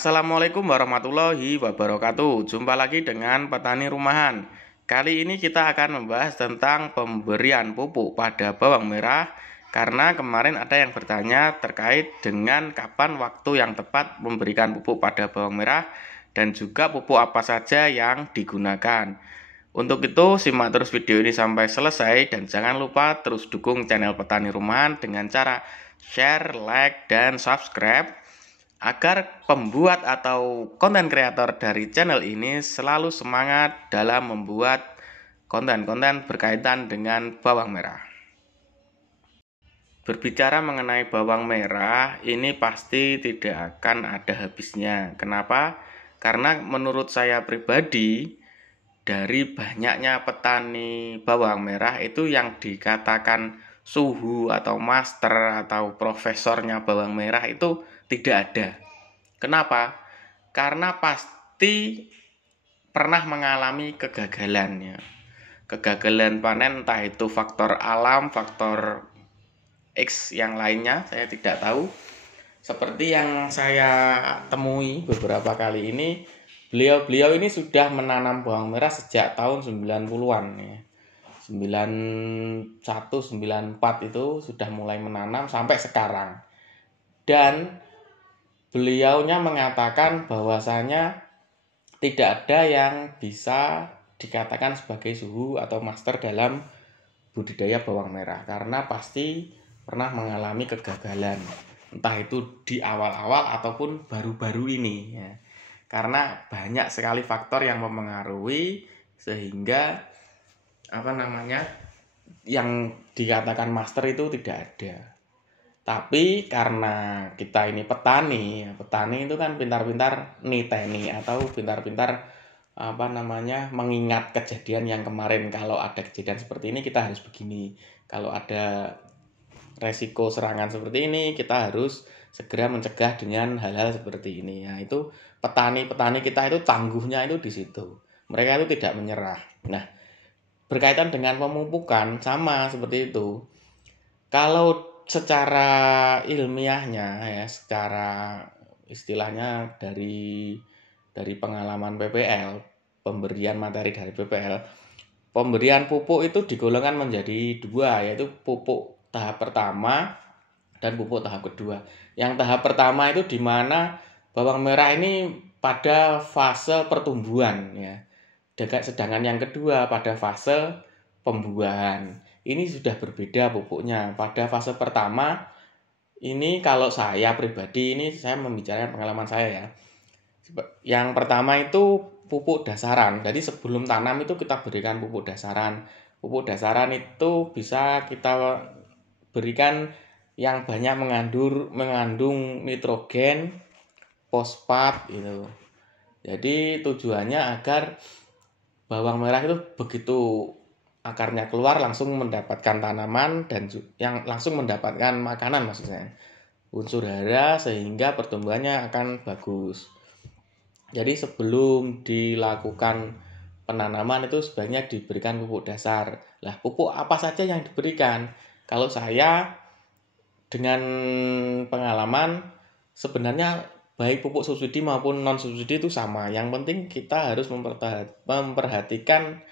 Assalamualaikum warahmatullahi wabarakatuh. Jumpa lagi dengan petani rumahan. Kali ini kita akan membahas tentang pemberian pupuk pada bawang merah, karena kemarin ada yang bertanya terkait dengan kapan waktu yang tepat memberikan pupuk pada bawang merah dan juga pupuk apa saja yang digunakan. Untuk itu simak terus video ini sampai selesai dan jangan lupa terus dukung channel petani rumahan dengan cara share, like, dan subscribe agar pembuat atau konten kreator dari channel ini selalu semangat dalam membuat konten-konten berkaitan dengan bawang merah. Berbicara mengenai bawang merah, ini pasti tidak akan ada habisnya. Kenapa? Karena menurut saya pribadi, dari banyaknya petani bawang merah itu yang dikatakan suhu atau master atau profesornya bawang merah itu tidak ada. Kenapa? Karena pasti pernah mengalami kegagalannya. Kegagalan panen entah itu faktor alam, faktor X yang lainnya, saya tidak tahu. Seperti yang saya temui beberapa kali ini, beliau ini sudah menanam bawang merah sejak tahun 90-an ya. 91, 94 itu sudah mulai menanam sampai sekarang. Dan beliaunya mengatakan bahwasanya tidak ada yang bisa dikatakan sebagai suhu atau master dalam budidaya bawang merah, karena pasti pernah mengalami kegagalan, entah itu di awal-awal ataupun baru-baru ini ya. Karena banyak sekali faktor yang mempengaruhi sehingga yang dikatakan master itu tidak ada. Tapi karena kita ini petani itu kan pintar-pintar niteni atau pintar-pintar mengingat kejadian yang kemarin. Kalau ada kejadian seperti ini kita harus begini. Kalau ada resiko serangan seperti ini kita harus segera mencegah dengan hal-hal seperti ini. Ya, itu petani kita itu tangguhnya itu di situ. Mereka itu tidak menyerah. Nah, berkaitan dengan pemupukan sama seperti itu. Kalau secara ilmiahnya ya, secara istilahnya dari pengalaman PPL, pemberian materi dari PPL, pemberian pupuk itu digolongkan menjadi dua, yaitu pupuk tahap pertama dan pupuk tahap kedua. Yang tahap pertama itu di mana bawang merah ini pada fase pertumbuhan ya. Sedangkan yang kedua pada fase pembuahan. Ini sudah berbeda pupuknya. Pada fase pertama ini kalau saya pribadi, ini saya membicarakan pengalaman saya ya. Yang pertama itu pupuk dasaran. Jadi sebelum tanam itu kita berikan pupuk dasaran. Pupuk dasaran itu bisa kita berikan yang banyak mengandung nitrogen, fosfat gitu. Jadi tujuannya agar bawang merah itu begitu akarnya keluar langsung mendapatkan tanaman dan yang langsung mendapatkan makanan, maksudnya unsur hara, sehingga pertumbuhannya akan bagus. Jadi sebelum dilakukan penanaman itu sebaiknya diberikan pupuk dasar. Lah, pupuk apa saja yang diberikan? Kalau saya dengan pengalaman sebenarnya baik pupuk subsidi maupun non subsidi itu sama. Yang penting kita harus memperhatikan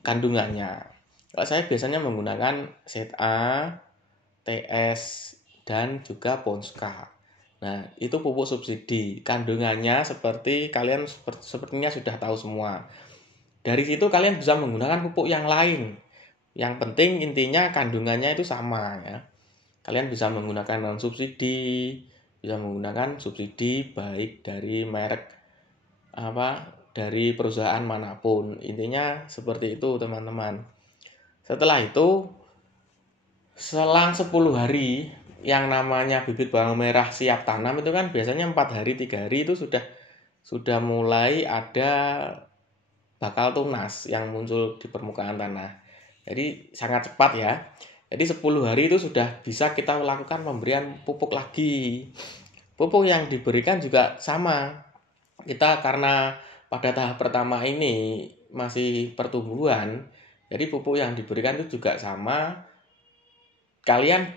kandungannya. Kalau saya biasanya menggunakan ZA, TS, dan juga Ponska. Nah, itu pupuk subsidi. Kandungannya sepertinya sudah tahu semua. Dari situ kalian bisa menggunakan pupuk yang lain. Yang penting intinya kandungannya itu sama ya. Kalian bisa menggunakan non subsidi, bisa menggunakan subsidi baik dari merek dari perusahaan manapun. Intinya seperti itu, teman-teman. Setelah itu selang 10 hari yang namanya bibit bawang merah siap tanam itu kan biasanya 4 hari 3 hari itu sudah mulai ada bakal tunas yang muncul di permukaan tanah. Jadi sangat cepat ya. Jadi 10 hari itu sudah bisa kita lakukan pemberian pupuk lagi. Pupuk yang diberikan juga sama. Kita karena pada tahap pertama ini masih pertumbuhan, jadi pupuk yang diberikan itu juga sama. Kalian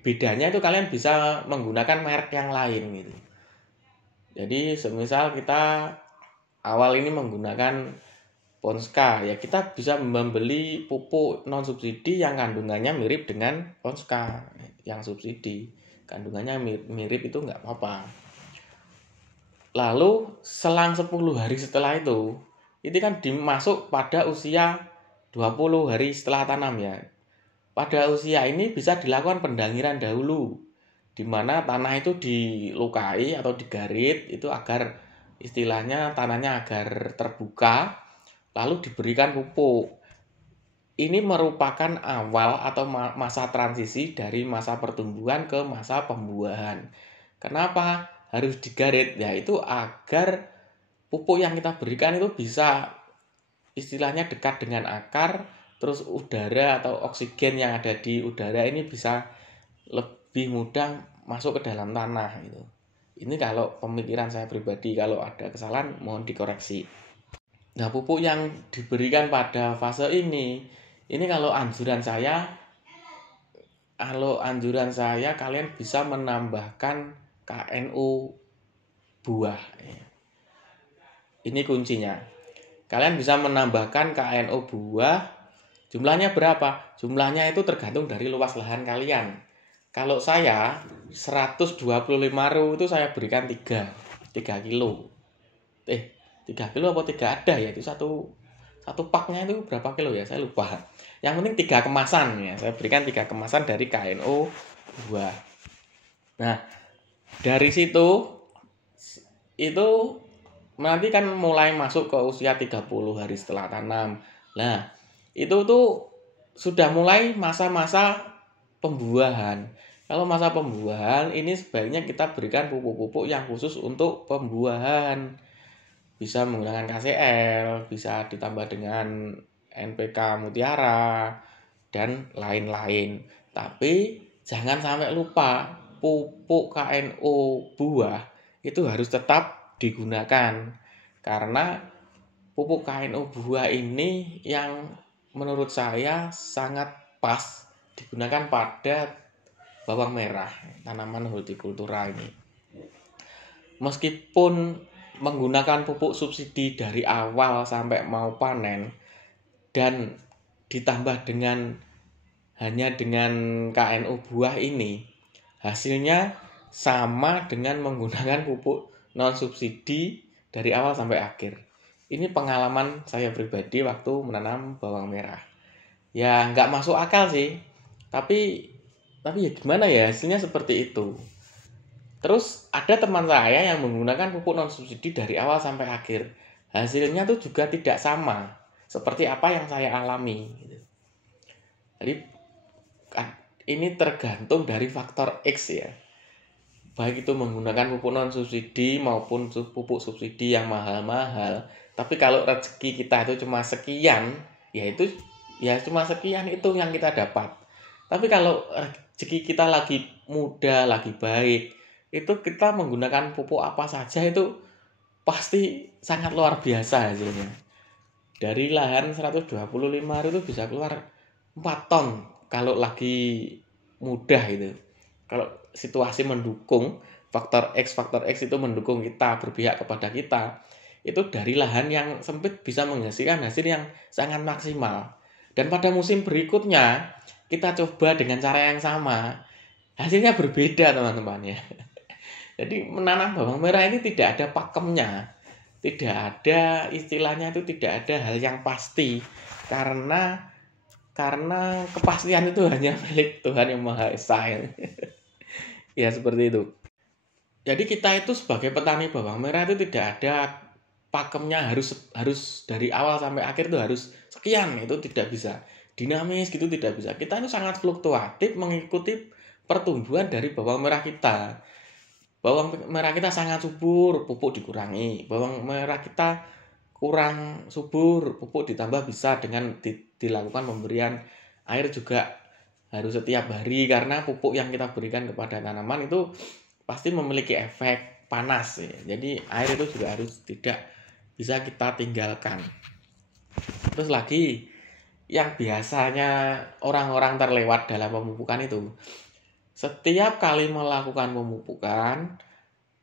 bedanya itu kalian bisa menggunakan merek yang lain gitu. Jadi semisal kita awal ini menggunakan Ponska, ya kita bisa membeli pupuk non subsidi yang kandungannya mirip dengan Ponska yang subsidi. Kandungannya mirip itu nggak apa-apa. Lalu selang 10 hari setelah itu kan dimasuk pada usia 20 hari setelah tanam ya. Pada usia ini bisa dilakukan pendangiran dahulu, di mana tanah itu dilukai atau digarit itu agar istilahnya tanahnya agar terbuka, lalu diberikan pupuk. Ini merupakan awal atau masa transisi dari masa pertumbuhan ke masa pembuahan. Kenapa harus digarit? Ya itu agar pupuk yang kita berikan itu bisa istilahnya dekat dengan akar, terus udara atau oksigen yang ada di udara ini bisa lebih mudah masuk ke dalam tanah gitu. Ini kalau pemikiran saya pribadi, kalau ada kesalahan mohon dikoreksi. Nah, pupuk yang diberikan pada fase ini kalau anjuran saya kalian bisa menambahkan KNO buah. Ini kuncinya. Kalian bisa menambahkan KNO buah. Jumlahnya berapa? Jumlahnya itu tergantung dari luas lahan kalian. Kalau saya 125 ru itu saya berikan 3 kilo. 3 kilo apa 3 ada ya? Itu satu paknya itu berapa kilo ya? Saya lupa. Yang penting 3 kemasan ya. Saya berikan 3 kemasan dari KNO buah. Nah, dari situ itu nanti kan mulai masuk ke usia 30 hari setelah tanam. Nah, itu tuh sudah mulai masa-masa pembuahan. Kalau masa pembuahan ini sebaiknya kita berikan pupuk-pupuk yang khusus untuk pembuahan. Bisa menggunakan KCL, bisa ditambah dengan NPK Mutiara dan lain-lain. Tapi jangan sampai lupa pupuk KNO buah itu harus tetap digunakan, karena pupuk KNO buah ini yang menurut saya sangat pas digunakan pada bawang merah, tanaman hortikultura ini. Meskipun menggunakan pupuk subsidi dari awal sampai mau panen dan ditambah hanya dengan KNO buah ini, hasilnya sama dengan menggunakan pupuk non subsidi dari awal sampai akhir. Ini pengalaman saya pribadi waktu menanam bawang merah. Ya nggak masuk akal sih, tapi ya gimana ya, hasilnya seperti itu. Terus ada teman saya yang menggunakan pupuk non subsidi dari awal sampai akhir. Hasilnya tuh juga tidak sama seperti apa yang saya alami. Jadi ini tergantung dari faktor X ya. Baik itu menggunakan pupuk non subsidi maupun pupuk subsidi yang mahal-mahal. Tapi kalau rezeki kita itu cuma sekian, ya cuma sekian itu yang kita dapat. Tapi kalau rezeki kita lagi muda, lagi baik, itu kita menggunakan pupuk apa saja itu pasti sangat luar biasa hasilnya. Dari lahan 125 itu bisa keluar 4 ton kalau lagi mudah itu. Kalau situasi mendukung, faktor X itu mendukung kita, berpihak kepada kita, itu dari lahan yang sempit bisa menghasilkan hasil yang sangat maksimal. Dan pada musim berikutnya kita coba dengan cara yang sama, hasilnya berbeda teman-teman ya. Jadi menanam bawang merah ini tidak ada pakemnya, tidak ada istilahnya, itu tidak ada hal yang pasti, karena kepastian itu hanya milik Tuhan Yang Maha Esa. Ya seperti itu. Jadi kita itu sebagai petani bawang merah itu tidak ada pakemnya harus dari awal sampai akhir itu harus sekian, itu tidak bisa. Dinamis gitu tidak bisa. Kita itu sangat fluktuatif mengikuti pertumbuhan dari bawang merah kita. Bawang merah kita sangat subur, pupuk dikurangi. Bawang merah kita kurang subur, pupuk ditambah, bisa dengan dilakukan pemberian air juga harus setiap hari, karena pupuk yang kita berikan kepada tanaman itu pasti memiliki efek panas ya. Jadi air itu juga harus tidak bisa kita tinggalkan. Terus lagi yang biasanya orang-orang terlewat dalam pemupukan itu, setiap kali melakukan pemupukan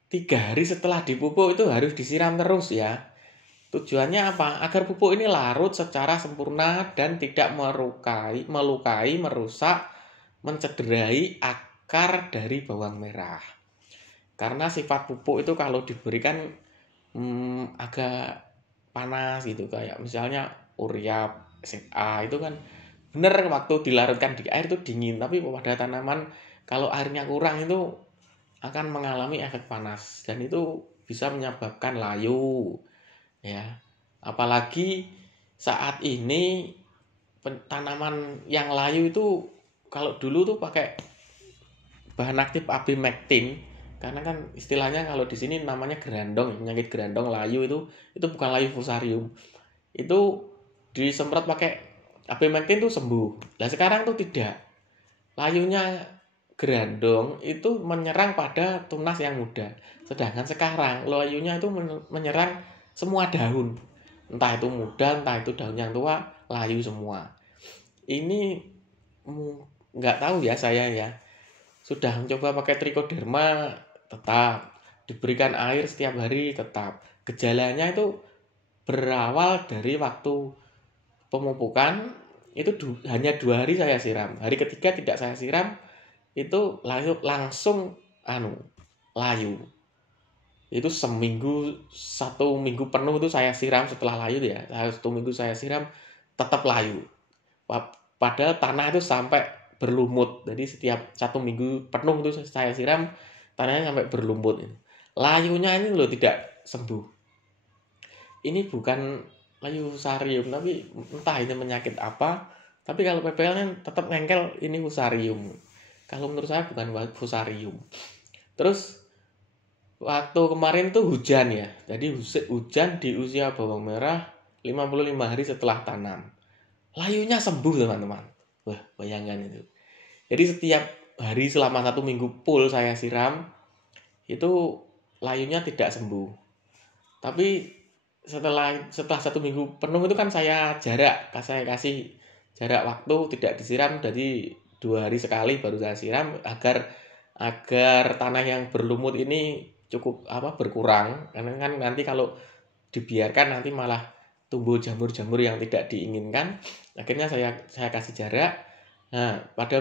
3 hari setelah dipupuk itu harus disiram terus ya. Tujuannya apa? Agar pupuk ini larut secara sempurna dan tidak melukai, merusak, mencederai akar dari bawang merah. Karena sifat pupuk itu kalau diberikan agak panas gitu, kayak misalnya urea SA itu kan bener waktu dilarutkan di air itu dingin, tapi pada tanaman kalau airnya kurang itu akan mengalami efek panas dan itu bisa menyebabkan layu ya. Apalagi saat ini tanaman yang layu itu kalau dulu tuh pakai bahan aktif abimectin, karena kan istilahnya kalau di sini namanya gerandong, penyakit gerandong layu itu bukan layu fusarium. Itu disemprot pakai abimectin tuh sembuh. Nah sekarang tuh tidak. Layunya gerandong itu menyerang pada tunas yang muda. Sedangkan sekarang layunya itu menyerang semua daun. Entah itu muda, entah itu daun yang tua, layu semua. Ini nggak tahu ya saya ya. Sudah mencoba pakai trichoderma tetap, diberikan air setiap hari tetap. Gejalanya itu berawal dari waktu pemupukan itu hanya 2 hari saya siram. Hari ketiga tidak saya siram, itu langsung layu. Itu 1 minggu penuh itu saya siram setelah layu ya. 1 minggu saya siram tetap layu. Padahal tanah itu sampai berlumut. Jadi setiap 1 minggu penuh itu saya siram, tanahnya sampai berlumut. Layunya ini loh tidak sembuh. Ini bukan layu fusarium, tapi entah ini penyakit apa. Tapi kalau PPL-nya tetap ngengkel ini fusarium. Kalau menurut saya bukan fusarium. Terus waktu kemarin tuh hujan ya. Jadi hujan di usia bawang merah 55 hari setelah tanam. Layunya sembuh teman-teman. Wah, bayangkan itu. Jadi setiap hari selama 1 minggu full saya siram, itu layunya tidak sembuh. Tapi setelah 1 minggu penuh itu kan saya kasih jarak waktu tidak disiram, jadi 2 hari sekali baru saya siram agar tanah yang berlumut ini cukup berkurang. Karena kan nanti kalau dibiarkan nanti malah tumbuh jamur-jamur yang tidak diinginkan. Akhirnya saya kasih jarak. Nah, pada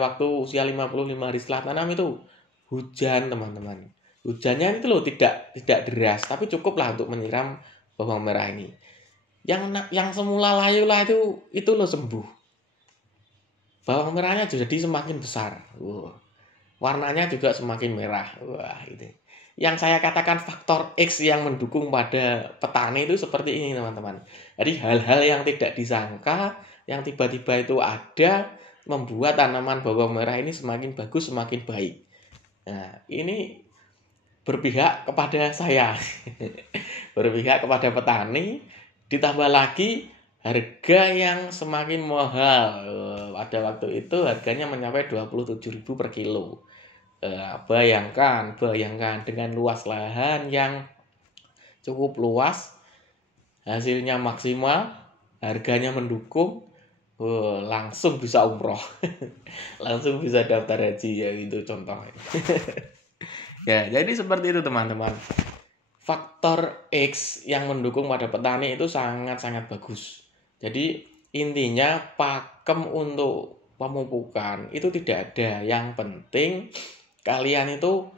waktu usia 55 hari setelah tanam itu hujan, teman-teman. Hujannya itu loh tidak deras, tapi cukup lah untuk menyiram bawang merah ini. Yang semula layu lah itu loh sembuh. Bawang merahnya jadi semakin besar. Warnanya juga semakin merah. Wah, itu. Yang saya katakan faktor X yang mendukung pada petani itu seperti ini, teman-teman. Jadi hal-hal yang tidak disangka, yang tiba-tiba itu ada, membuat tanaman bawang merah ini semakin bagus, semakin baik. Nah, ini berpihak kepada saya. Berpihak kepada petani, ditambah lagi harga yang semakin mahal. Pada waktu itu harganya mencapai 27.000 per kilo. Bayangkan dengan luas lahan yang cukup luas, hasilnya maksimal, harganya mendukung, langsung bisa umroh. Langsung bisa daftar haji ya, itu contohnya. Ya, jadi seperti itu teman-teman. Faktor X yang mendukung pada petani itu sangat-sangat bagus. Jadi intinya pakem untuk pemupukan itu tidak ada. Yang penting kalian itu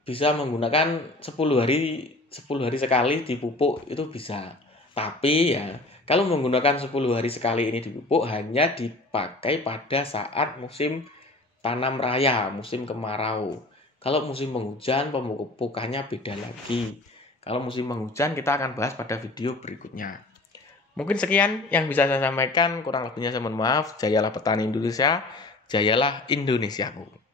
bisa menggunakan 10 hari sekali dipupuk itu bisa. Tapi ya kalau menggunakan 10 hari sekali ini dipupuk hanya dipakai pada saat musim tanam raya, musim kemarau. Kalau musim penghujan pemupukannya beda lagi. Kalau musim penghujan kita akan bahas pada video berikutnya. Mungkin sekian yang bisa saya sampaikan, kurang lebihnya saya mohon maaf. Jayalah petani Indonesia, jayalah Indonesiaku.